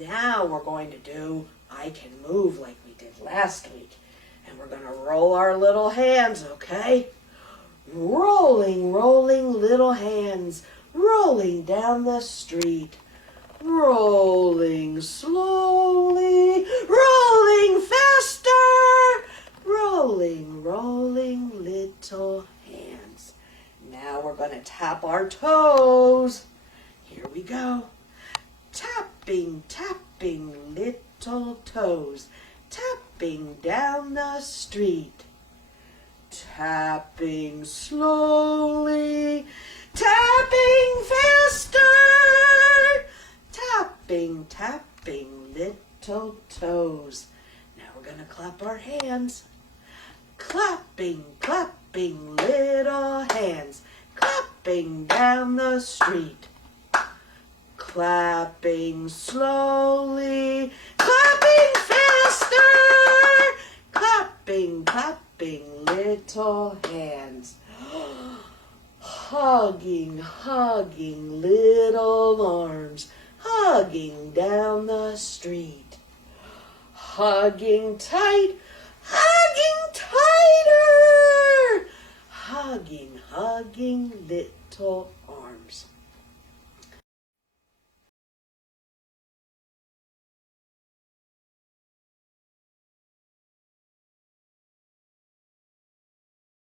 Now we're going to do I Can Move like we did last week. And we're going to roll our little hands, okay? Rolling, rolling little hands, rolling down the street. Rolling slowly, rolling faster. Rolling, rolling little hands. Now we're going to tap our toes. Here we go. Tapping, tapping little toes. Tapping down the street. Tapping slowly. Tapping faster. Tapping, tapping little toes. Now we're going to clap our hands. Clapping, clapping little hands. Clapping down the street. Clapping slowly. Clapping faster. Clapping, clapping little hands. Hugging, hugging little arms. Hugging down the street. Hugging tight. Hugging tighter. Hugging, hugging little